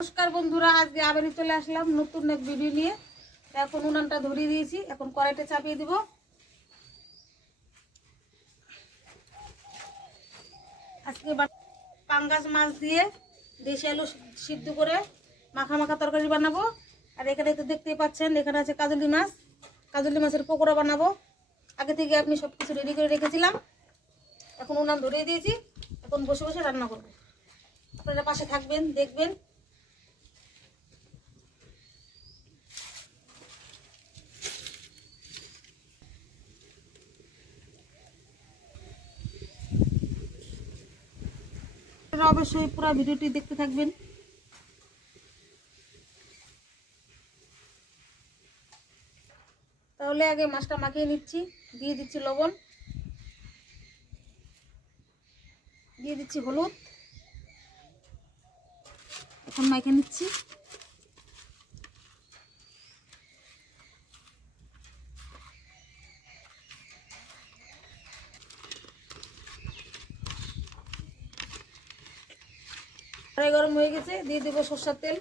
নমস্কার বন্ধুরা, আজকে আবারই চলে আসলাম নতুন এক ভিডিও নিয়ে। এখন উনানটা ধরিয়ে দিয়েছি, এখন কড়াইটা চাপিয়ে দিব। আজকে পাঙ্গাস মাছ দিয়ে দেশি আলু সিদ্ধ করে মাখা মাখা তরকারি বানাবো। আর এখানে তো দেখতেই পাচ্ছেন, এখানে আছে কাজলি মাছ। কাজলি মাছের পকোড়া বানাবো। আগে থেকে আমি সব কিছু রেডি করে রেখেছিলাম। এখন উনান ধরিয়ে দিয়েছি, এখন বসে বসে রান্না করব। আপনারা পাশে থাকবেন, দেখবেন। অবশ্যই পুরো ভিডিওটি দেখতে থাকবেন। তাহলে আগে মাছটা মাখিয়ে নিচ্ছি। দিয়ে দিচ্ছি লবণ। দিয়ে দিচ্ছি হলুদ। এখন মাখিয়ে নিচ্ছি। কড়াই গরম হয়ে গেছে দিয়ে দেবো সর্ষার তেল।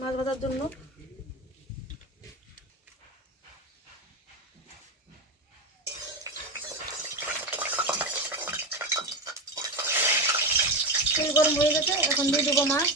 মাছ ভাজার জন্য তেল গরম হয়ে গেছে এখন দিয়ে দেবো মাছ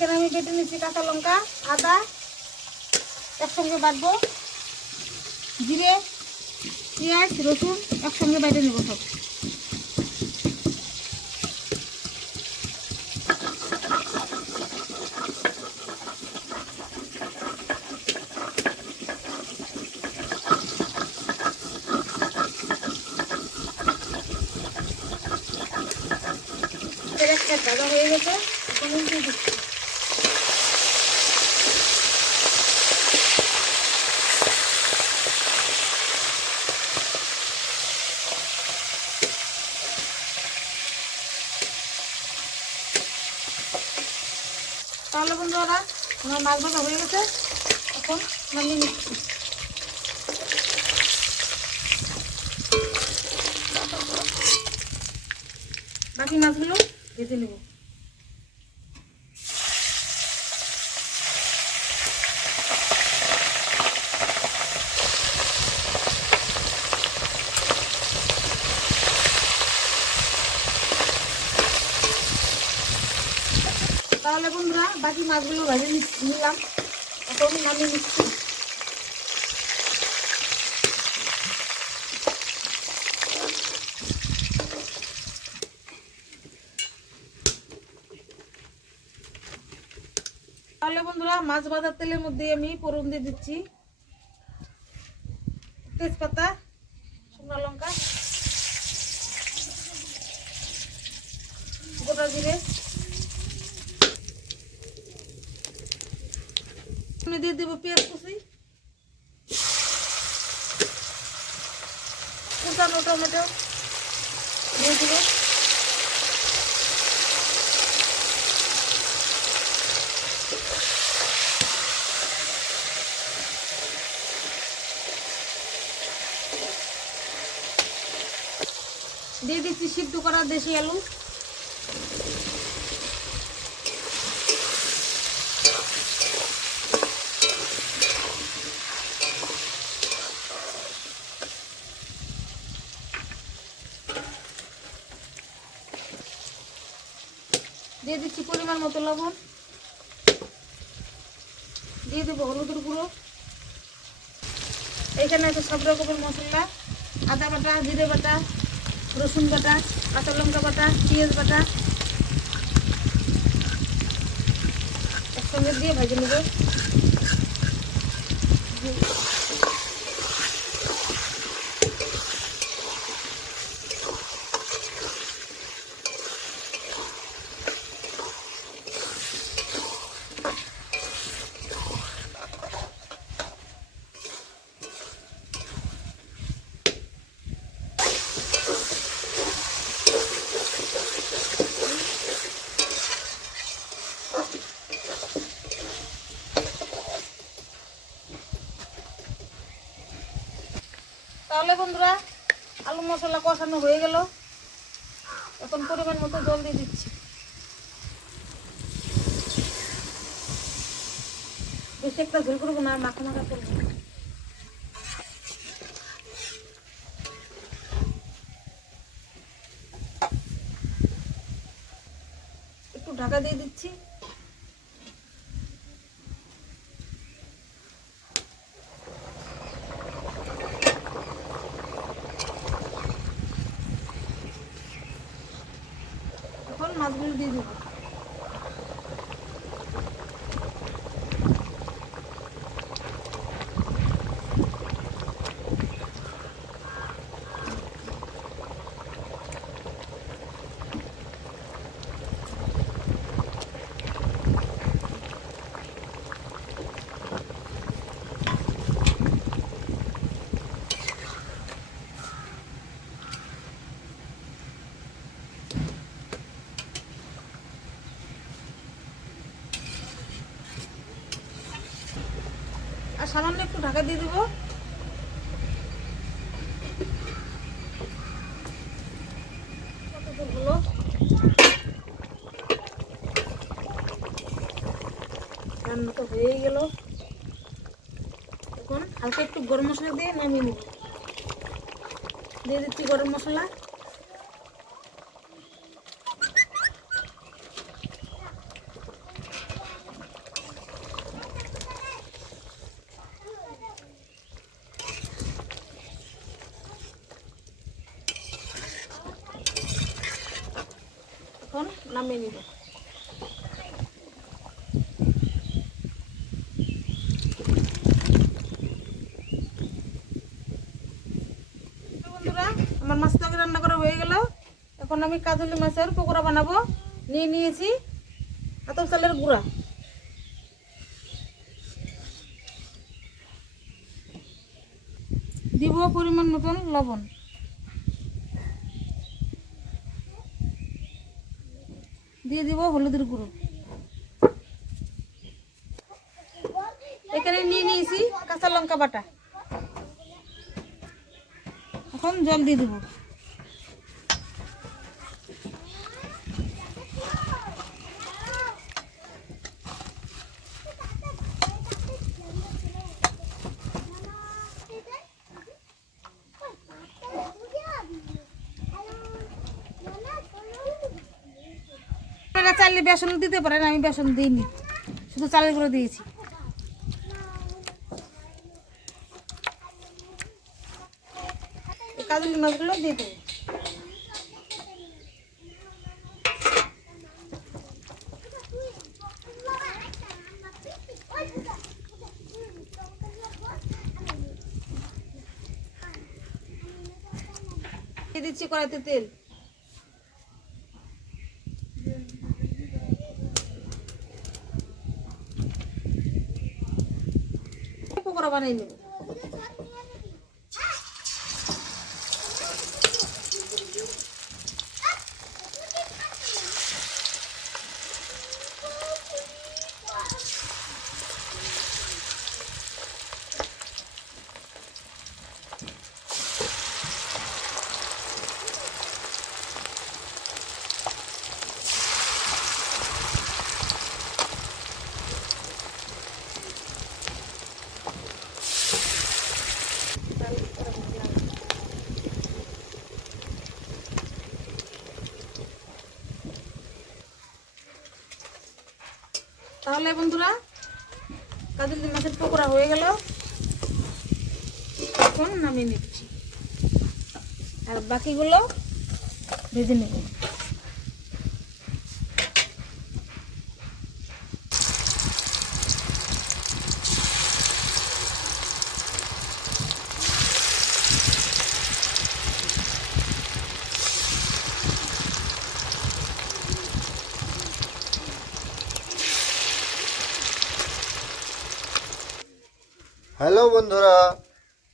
এইখানে আমি বেটে নিচ্ছি কাঁচা লঙ্কা, আদা, একসঙ্গে বাটবো। জিরে, পেঁয়াজ, রসুন একসঙ্গে বেটে নেব সব। একটা হয়ে গেছে, এখন তাহলে বন্ধুরা আমার মাছ ভাজা হয়ে গেছে। এখন নামিয়ে নিচ্ছি। বাকি মাছগুলো ভেজে নেব তাহলে বন্ধুরা বাকি মাছগুলো ভেজে নিলাম। এখন নামিয়ে নিচ্ছি। তাহলে বন্ধুরা, মাছ ভাজার তেলের মধ্যে আমি ফোড়ন দিয়ে দিচ্ছি। তেজপাতা, শুকনো লঙ্কা, গোটা জিরে। দিয়ে দেবো পেঁয়াজ কুচি। কুচানো টমেটো দিয়ে দেবো। দিয়ে দিচ্ছি সিদ্ধ করা দেশি আলু দিয়ে দিচ্ছি পরিমাণ মতো লবণ। দিয়ে দেবো হলুদের গুঁড়ো। এখানে আছে সব রকমের মশলা। আদা বাটা, জিরে বাটা, রসুন বাটা, কাঁচা লঙ্কা বাটা, পেঁয়াজ বাটা। একসঙ্গে দিয়ে ভেজে নেব তাহলে বন্ধুরা, আলু মশলা কষানো হয়ে গেল। এখন পরিমাণ মতো জল দিয়ে দিচ্ছি। বেশি একটা ঝোল করব না মাখা মাখা করব একটু ঢাকা দিয়ে দিচ্ছি এখন মাছগুলো দিয়ে দেবো আর সামান্য একটু ঢাকা দিয়ে দেবো। হয়েই গেল। এখন হালকা একটু গরম মশলা দিয়ে নামিয়ে নেব দিয়ে দিচ্ছি গরম মশলা। এখন নামিয়ে নিব। আমার মাছ তরকারি রান্না করা হয়ে গেল। এখন আমি কাজলি মাছের পকোড়া বানাবো। নিয়ে নিয়েছি আতপ চালের গুঁড়া। দিব পরিমাণ মতন লবণ। দিয়ে দিব হলুদের গুঁড়ো। এখানে নিয়ে নিয়েছি কাঁচা লঙ্কা বাটা। এখন জল দিয়ে দেবো আপনারা চাইলে বেসন দিতে পারেন, আমি বেসন দিইনি। শুধু চালের গুঁড়ো দিয়েছি। দিয়ে দেবো। দিচ্ছি কড়াইতে তেল। পকোড়া বানিয়ে নেব। তাহলে বন্ধুরা। কাজল মাছের পকোড়া হয়ে গেল। এখন নামিয়ে নিচ্ছি। আর বাকিগুলো ভেজে নেব। হ্যালো বন্ধুরা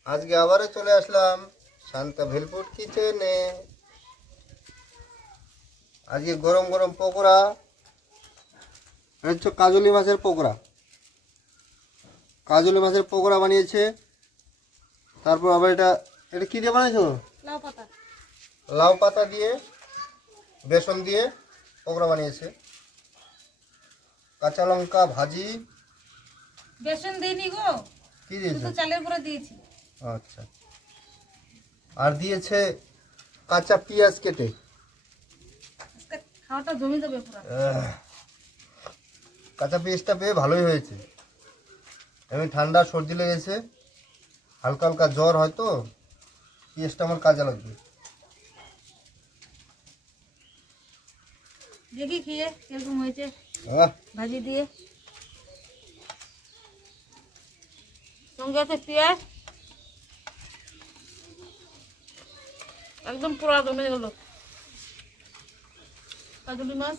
আজকে আবারও চলে আসলাম শান্তা ভেলপুর কিচেনে আজকে গরম গরম পকোড়া হচ্ছে কাজলি মাছের পকোড়া। কাজলি মাছের পকোড়া বানিয়েছে তারপর আবার এটা এটা কি দিয়ে বানাইছো? লাউ পাতা। লাউ পাতা দিয়ে বেসন দিয়ে পকোড়া বানিয়েছে। কাঁচা লঙ্কা ভাজি। বেসন দিইনি গো। কি দিয়েছে? শুধু চালের গুঁড়ো দিয়েছি। আচ্ছা। আর দিয়েছে কাঁচা পেঁয়াজ কেটে। আজকে খাওয়াটা জমি যাবে পুরো। আহ, কাঁচা পেঁয়াজটা পেয়ে ভালোই হয়েছে। এমনি ঠান্ডা সর্দি লেগেছে। হালকা হালকা জ্বর হয়তো পেঁয়াজটা আমার কাজে লাগবে। দেখি খেয়ে কীরকম হয়েছে। আহ, ভাজি দিয়ে। সঙ্গে আছে পেঁয়াজ। একদম পুরা জমে গেল কাজুলি মাছ।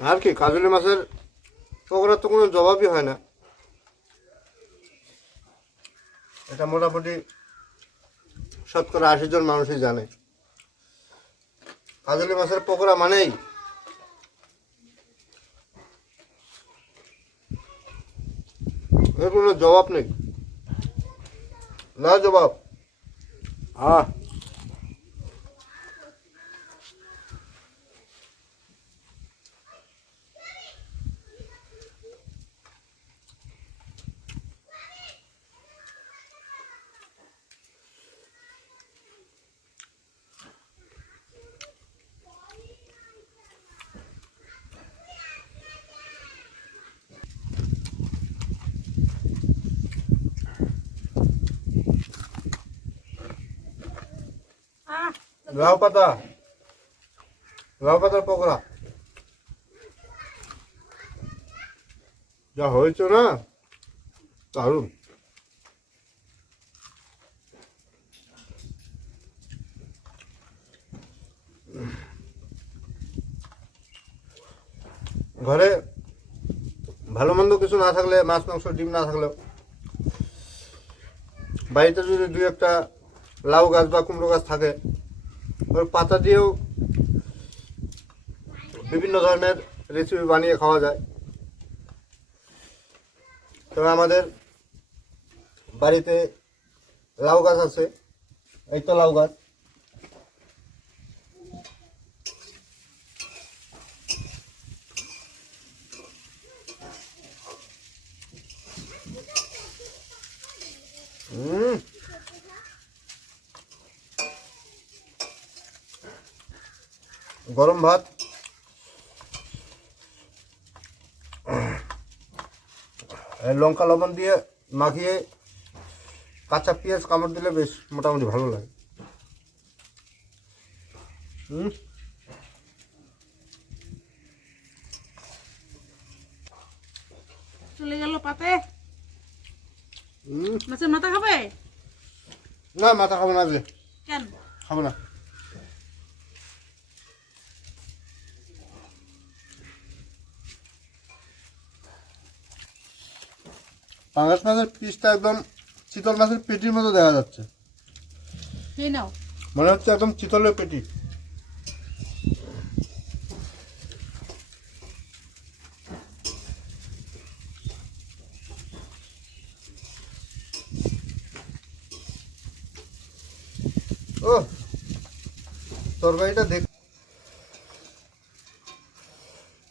আর কি, কাজলি মাছের পকোড়ার তো কোনো জবাবই হয় না। এটা মোটামুটি শতকরা আশি জন মানুষই জানে। কাজলি মাছের পকোড়া মানেই এর কোনো জবাব নেই। না জবাব? আহ লাউ পাতা লাউ পাতার পকোড়া। যা হয়েছে না, দারুণ। ঘরে ভালো মন্দ কিছু না থাকলে, মাছ, মাংস, ডিম না থাকলেও বাড়িতে যদি দুই একটা লাউ গাছ বা কুমড়ো গাছ থাকে ওর পাতা দিয়েও বিভিন্ন ধরনের রেসিপি বানিয়ে খাওয়া যায়। তবে আমাদের বাড়িতে লাউ গাছ আছে, এই তো লাউ গাছ হুম গরম ভাত। লঙ্কা লবণ দিয়ে মাখিয়ে কাঁচা পেঁয়াজ কামড় দিলে বেশ মোটামুটি ভালো লাগে। হুম। চলে গেল পাতে। মাছের মাথা খাবে? না মাথা খাব না কেন? খাব না। পাঙ্গাস মাছের পিসটা একদম চিতল মাছের পেটির মতো দেখা যাচ্ছে। নাও। মনে হচ্ছে একদম চিতলের পেটি। ও তরকারিটা দেখ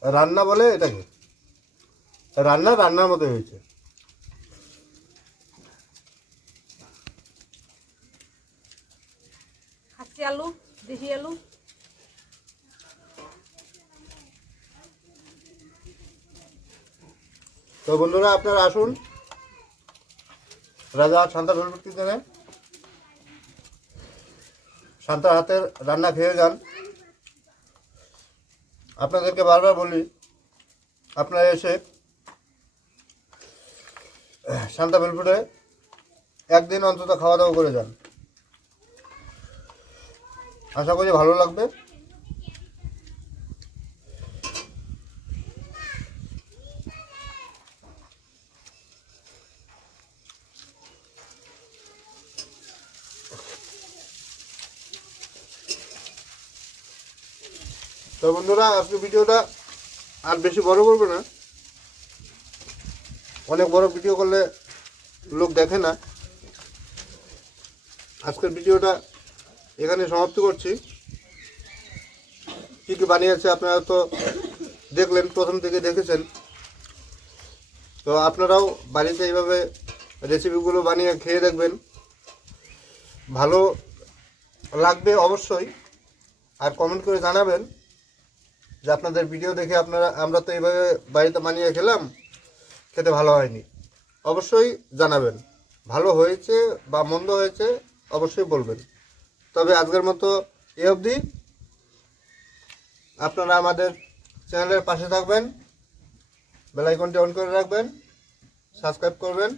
রান্না বলে এটাকে। রান্না রান্নার মতো হয়েছে খাসি আলু দেশি আলু তো বন্ধুরা আপনারা আসুন। রাজা শান্তা ঢোলপুর কিচেনে শান্তার হাতের রান্না খেয়ে যান। আপনাদেরকে বারবার বলি, আপনারা এসে শান্তা বেলপুরে একদিন অন্তত খাওয়া দাওয়া করে যান। আশা করি ভালো লাগবে। তো বন্ধুরা, আজকে ভিডিওটা আর বেশি বড় করবে না। অনেক বড় ভিডিও করলে লোক দেখে না। আজকের ভিডিওটা এখানে সমাপ্ত করছি। কী কী বানিয়েছে আপনারা তো দেখলেন, প্রথম থেকে দেখেছেন। তো আপনারাও বাড়িতে এইভাবে রেসিপিগুলো বানিয়ে খেয়ে দেখবেন। ভালো লাগবে অবশ্যই। আর কমেন্ট করে জানাবেন। যে আপনাদের ভিডিও দেখে আপনারা, আমরা তো এইভাবে বাড়িতে বানিয়ে খেলাম, খেতে ভালো হয়নি। অবশ্যই জানাবেন। ভালো হয়েছে বা মন্দ হয়েছে, অবশ্যই বলবেন। তবে আজকের মতো এ অবধি। আপনারা আমাদের চ্যানেলের পাশে থাকবেন বেলাইকনটি অন করে রাখবেন, সাবস্ক্রাইব করবেন।